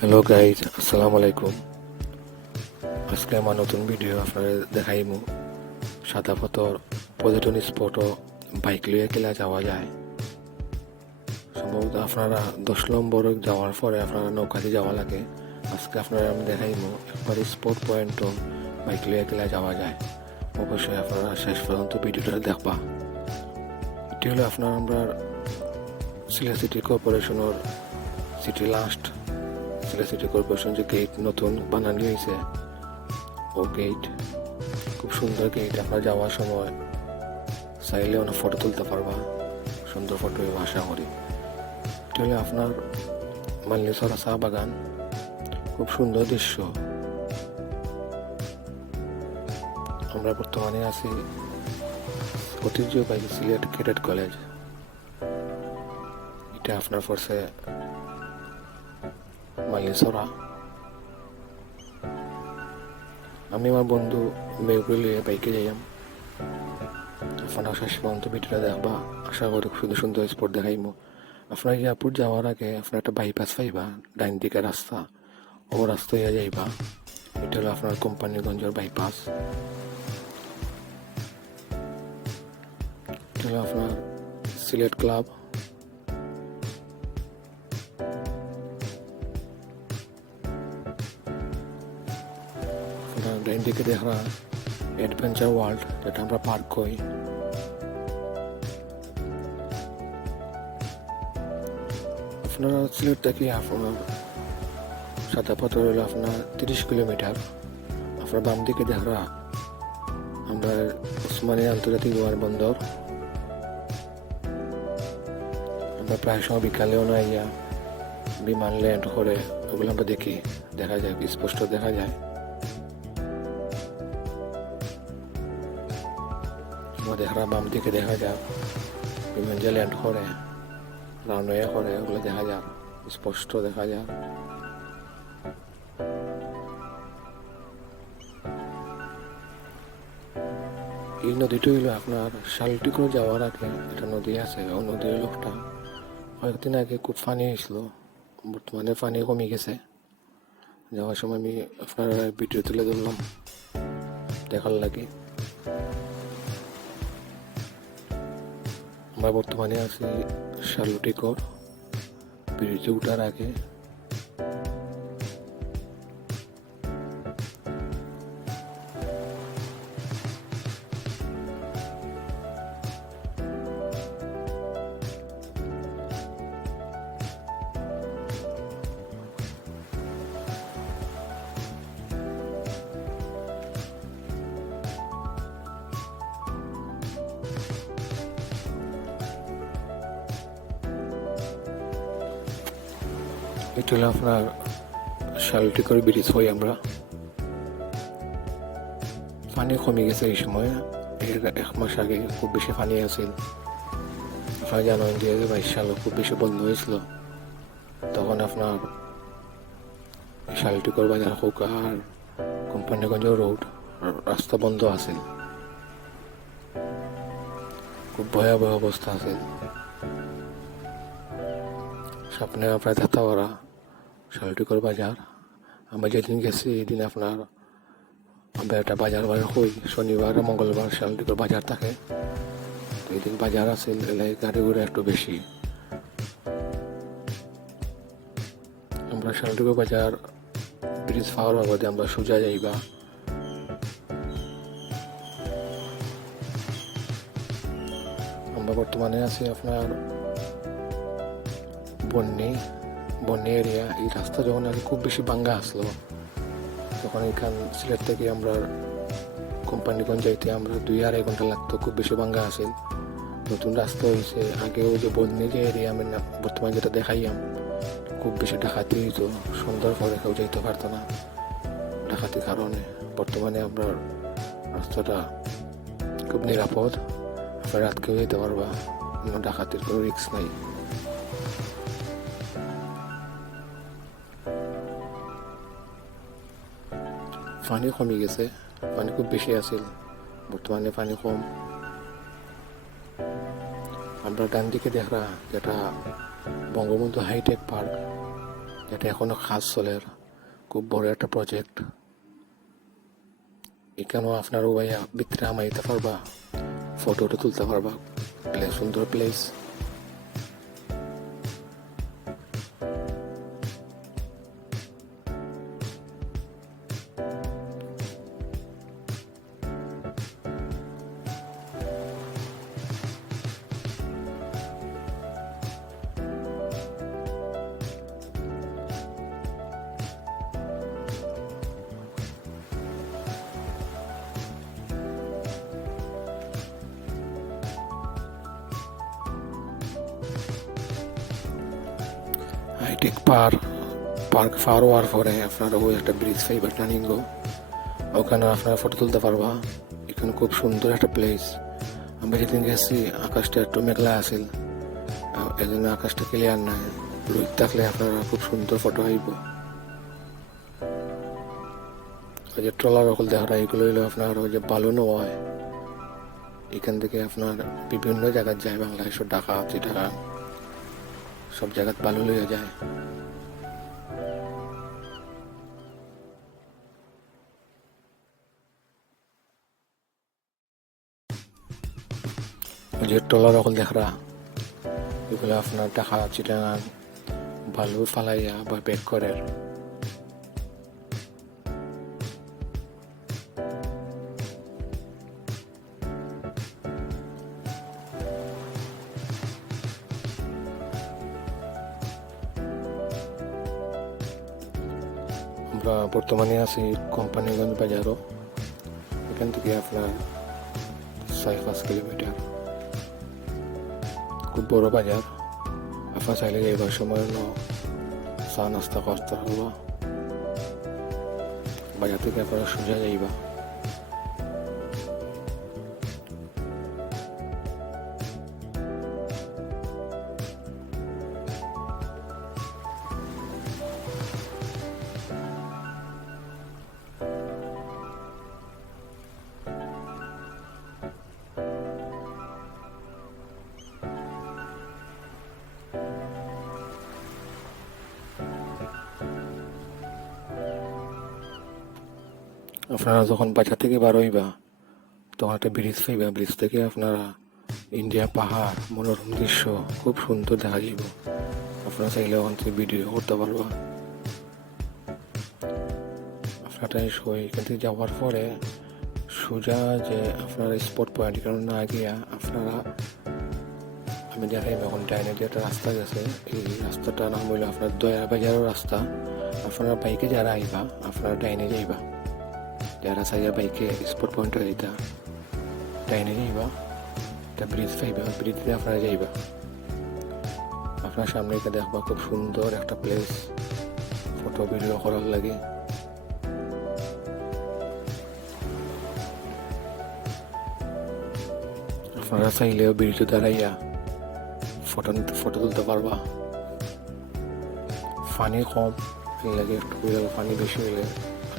Hello guys আসসালামু আলাইকুম আজকে আমার নতুন ভিডিও আপনারা দেখাইমু। সাদা পাথর, পর্যটন স্পটও বাইক লইয়া কেলা যাওয়া যায়। সম্ভবত আপনারা দশ নম্বর যাওয়ার পরে আপনারা নৌকাতে যাওয়া লাগে। আজকে আপনারা আমি দেখাইমু একবার স্পট পয়েন্টও বাইক লইয়া কেলা যাওয়া যায়। অবশ্যই আপনারা শেষ পর্যন্ত ভিডিওটা দেখবা। এটি হলো আপনার আমরা সিলেট সিটি কর্পোরেশনের city last Sylhet city corporation যে গেট নতুন বানানো হয়েছে, ও গেট খুব সুন্দর গেট আপনার যাওয়ার সময় চাইলে অনেক ফটো তুলতে পারবা। সুন্দর ফটো আশা করি। এটা হলে আপনার মাল্লেশ্বরা চা বাগান খুব সুন্দর দৃশ্য। আমরা বর্তমানে আছি ঐতিহ্যবাহী সিলেট ক্যাডেট কলেজ। এটা আপনার পড়ছে মালিসরা আমি আমার বন্ধু মেয়েগুলো নিয়ে বাইকে যাইয়াম। আপনারা শেষ পর্যন্ত ভিডিওটা দেখবা, আশা করি সুন্দর সুন্দর স্পট দেখাইমো। আপনার এয়ারপোর্ট যাওয়ার আগে আপনার একটা বাইপাস পাইবা, ডাইন দিকে রাস্তা, ও রাস্তা ইয়া যাইবা। এটা হলো আপনার কোম্পানিগঞ্জের বাইপাস এটা হলো আপনার সিলেট ক্লাব। দিকে দেখা অ্যাডভেঞ্চার ওয়ার্ল্ড যেটা আমরা পার্ক করি। আপনারা সিলেট থেকে আপনার সাদা পাথর হলো আপনার তিরিশ কিলোমিটার। আপনার বাম দিকে দেখা আমরা ওসমানী আন্তর্জাতিক বিমানবন্দর। আমরা প্রায় সময় বিকালেও না ইয়া বিমান ল্যান্ড করে, ওগুলো আমরা দেখি, দেখা যায়, স্পষ্ট দেখা যায়। দেখা বাম দিকে দেখা যায় বিমান যে ল্যান্ড করে রানওয়ে করে, ওগুলো দেখা যায় স্পষ্ট দেখা যায় এই নদীটা হইল আপনার শালটিকুড়ো যাওয়ার আগে একটা নদী আছে, ও নদীর লোকটা কয়েকদিন আগে খুব পানি হয়েছিল বর্তমানে পানি কমে গেছে। যাওয়ার সময় আমি আপনার ভিডিও তুলে ধরলাম দেখার লাগে। আমরা বর্তমানে আছি শালটিকর ব্রিজে উঠার আগে। এটা হলো আপনার শালটিকর ব্রিজ হই আমরা। পানি কমে গেছে এই সময়। এক মাস আগে খুব বেশি পানি আছিল। আপনারা জানেন হাজার বাইশ সালে খুব বেশি বন্ধ হয়েছিল। তখন আপনার শালটিকর বাজার হোক আর কোম্পানিগঞ্জ রোড রাস্তা বন্ধ আছিল। খুব ভয়াবহ অবস্থা আছিল। সামনে আপনার দাতাওয়ারা শালটিকর বাজার। আমরা যেদিন গেছি, এদিন আপনার আমরা একটা বাজার বার হই শনিবার, মঙ্গলবার শালটিকর বাজার থাকে। তো এদিন বাজার আছে গাড়ি ঘোড়া একটু বেশি। আমরা শালটিকর বাজার, ব্রিজ পাওয়ার বাবদে আমরা সোজা যাইবা। আমরা বর্তমানে আছি আপনার বন্যে বন্যে এরিয়া এই রাস্তা যখন আগে খুব বেশি বাঙ্গা আসলো, তখন এখান সিলেট থেকে আমরা কোম্পানিগঞ্জ যাইতে আমরা দুই আড়াই ঘণ্টা লাগতো, খুব বেশি বাঙ্গা আসেন নতুন রাস্তা হয়েছে, আগেও যে বন্যে যে এরিয়া আমি বর্তমানে যেটা দেখাইয়াম, খুব বেশি ডাকাতি হইতো, সুন্দর করে কেউ যাইতে পারতো না ডাকাতির কারণে। বর্তমানে আমরা রাস্তাটা খুব নিরাপদ, আপনার রাতকেও যেতে পারবা, কোনো ডাকাতির কোনো রিস্ক নাই। পানি কমে গেছে, পানি খুব বেশি আছিল। বর্তমানে পানি কম। আমরা ডান দিকে দেখা যেটা বঙ্গবন্ধু হাইটেক পার্ক যেটা এখনও কাজ চলে খুব বড় একটা প্রজেক্ট এখানেও আপনারও ভাইয়া ভিতরে আমাইতে পারবা ফটোটা তুলতে পারবা প্লেস সুন্দর place hi tech park park পার হওয়ার পরে আপনার ওই একটা ব্রিজ ফাইবার টার্নিং ওখানে আপনারা ফটো তুলতে পারবা। এখানে খুব সুন্দর একটা প্লেস আমরা যেদিন গেছি আকাশটা একটু মেঘলা আহ, এই জন্য আকাশটা ক্লিয়ার নাই। রোদ থাকলে আপনারা খুব সুন্দর ফটো আইব। ওই যে ট্রলার অকল দেখা এগুলো হইল আপনার ওই যে বালুনও হয় এখান থেকে আপনার বিভিন্ন জায়গায় যায় বাংলাদেশ ঢাকা চিটাগাং। সব জায়গাত বালু লইয়া যায় ওই যে ট্রলার অকল দেখরা এগুলো আপনার ঢাকা চিটাগাং বালু ফালাইয়া বা বেক করে আমরা বর্তমানে আছি কোম্পানিগঞ্জ বাজারও। এখান থেকে আপনার ছয় পাঁচ কিলোমিটার। খুব বড় বাজার। আপনার চাইলে যাইবার সময় চা নাস্তা করতে হব বাজার থেকে আপনারা সোজা যাইবা। আপনারা যখন বাজার থেকে বার হইবা, তখন একটা ব্রিজ পাইবা। ব্রিজ থেকে আপনারা ইন্ডিয়া পাহাড়, মনোরম দৃশ্য খুব সুন্দর দেখা যাইব। আপনারা চাইলে ওখান থেকে ভিডিও করতে পারবা। আপনারা সই এখান থেকে যাওয়ার পরে সোজা যে আপনারা স্পট পয়েন্ট কারণ না গিয়া আপনারা, আমি দেখাই এখন ডাইনে যে একটা রাস্তা গেছে, এই রাস্তাটার নাম হইল আপনার দয়া বাজারের রাস্তা। আপনারা বাইকে যারা আইবা, আপনারা ডাইনে যাইবা। বাইকে স্পট পয়েন্টে যাইতা ডাইনে যাইবা একটা ব্রিজ পাইবা ব্রিজ দিয়ে আপনারা যাইবা আপনার সামনে এটা দেখবা খুব সুন্দর একটা প্লেস ফটো ভিডিও করার লাগে আপনারা চাইলেও ব্রিজে দাঁড়াইয়া ফটো ফটো তুলতে পারবা পানি কম লাগে একটু পানি বেশি হইলে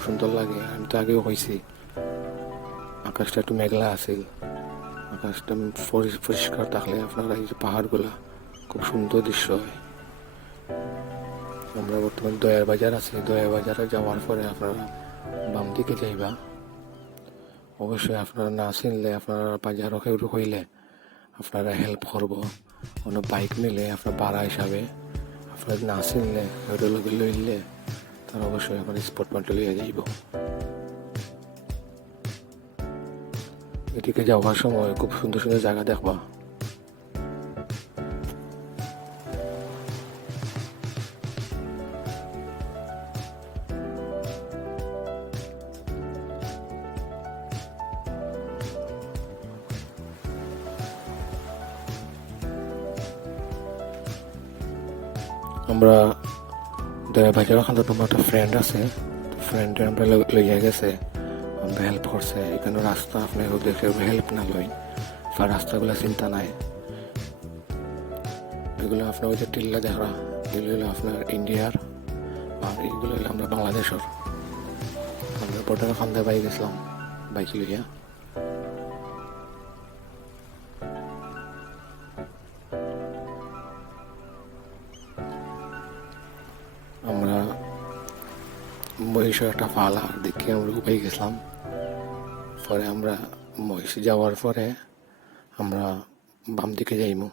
আরও সুন্দর লাগে। আমি তো আগেও হয়েছি আকাশটা একটু মেঘলা আছিল। আকাশটা পরিষ্কার থাকলে আপনারা এই যে পাহাড়গুলা খুব সুন্দর দৃশ্য হয়। আমরা বর্তমানে দয়ার বাজার আছি। দয়ার বাজারে যাওয়ার পরে আপনারা বাম দিকে যাইবা। অবশ্যই আপনারা না চিনলে আপনারা বাজারও কেউ হইলে আপনারা হেল্প করব কোনো বাইক নিলে আপনার ভাড়া হিসাবে আপনার না চিনলে কেউ লগে লইলে তার অবশ্যই আপনার স্পট পয়েন্টে লইয়া যাইব। এদিকে যাওয়ার সময় খুব সুন্দর সুন্দর জায়গা দেখবা। আমরা দয়া বাজার ওখানে তোমার একটা ফ্রেন্ড আছে ফ্রেন্ডে আমরা লইয়া গেছে আমরা হেল্প করছে এখানে রাস্তা আপনি দেখে হেল্প না লই বা রাস্তাগুলো চিন্তা নাই। এগুলো আপনার ওই যে টিল্লা দেখা এগুলো হলো আপনার ইন্ডিয়ার, আর এগুলো হলো আমরা বাংলাদেশের। আমরা বর্ডার খান্দা বাইক গেছিলাম, বাইক লইয়া। মহিষের একটা ফালা দেখে আমরা উপায় গেছিলাম। পরে আমরা মহিষ যাওয়ার পরে আমরা বাম দিকে যাইমু।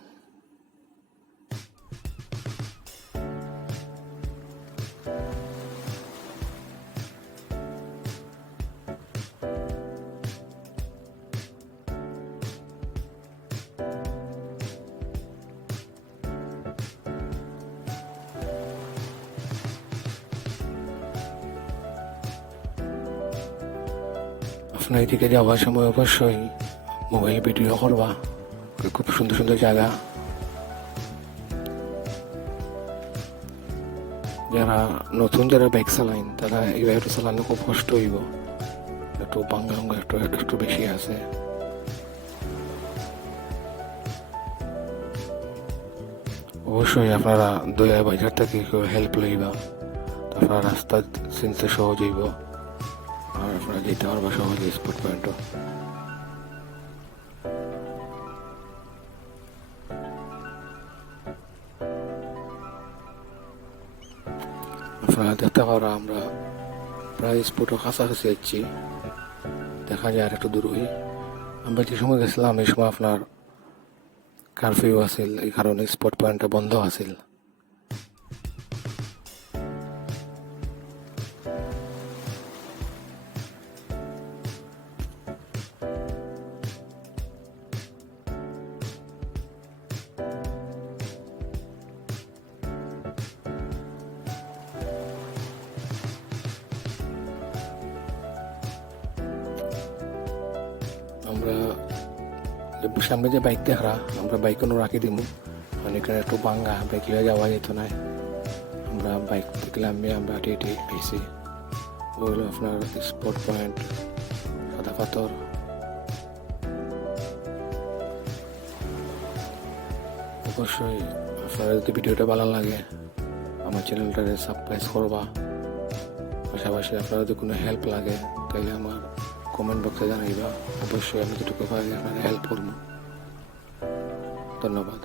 আপনার এদিকে যাওয়ার সময় অবশ্যই মোবাইল ভিডিও করবা। খুব সুন্দর সুন্দর জায়গা। যারা নতুন যারা বাইক চালাইন তারা এই বাইকটা চালানো খুব কষ্ট হইব। একটু বাঙ্গা বাঙ্গা একটু একটু বেশি আছে। অবশ্যই আপনারা দয়া বাজার থেকে হেল্প লইবা। তারপর রাস্তা চিনতে সহজ হইব। আপনারা যেতে পারবা সহজে স্পট পয়েন্টও। আপনারা দেখতে পারা, আমরা প্রায় স্পটও কাছাকাছি যাচ্ছি। দেখা যায় আর একটু দূর হই। আমরা যে সময় গেছিলাম, এই সময় আপনার কারফিউ আছিল, এই কারণে স্পট পয়েন্টটা বন্ধ আছিল। আমরা সামনে যে বাইক দেখা আমরা বাইক কোনো রাখি দিমু। মানে এখানে একটু বাঙ্গা বাইক লিয়ে যাওয়া যেত না আমরা বাইক থেকে নামিয়ে আমরা হেঁটে হেঁটে গেছি ওগুলো আপনার স্পট পয়েন্ট সাদা পাথর। অবশ্যই আপনার যদি ভিডিওটা ভালো লাগে, আমার চ্যানেলটাকে সাবস্ক্রাইব করবা। পাশাপাশি আপনার যদি কোনো হেল্প লাগে, তাহলে আমার কমেন্ট বক্সে জানাইবা। অবশ্যই আমি যেটুকু পারি আপনার হেল্প করব। ধন্যবাদ।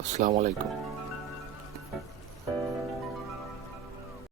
আসসালামু আলাইকুম।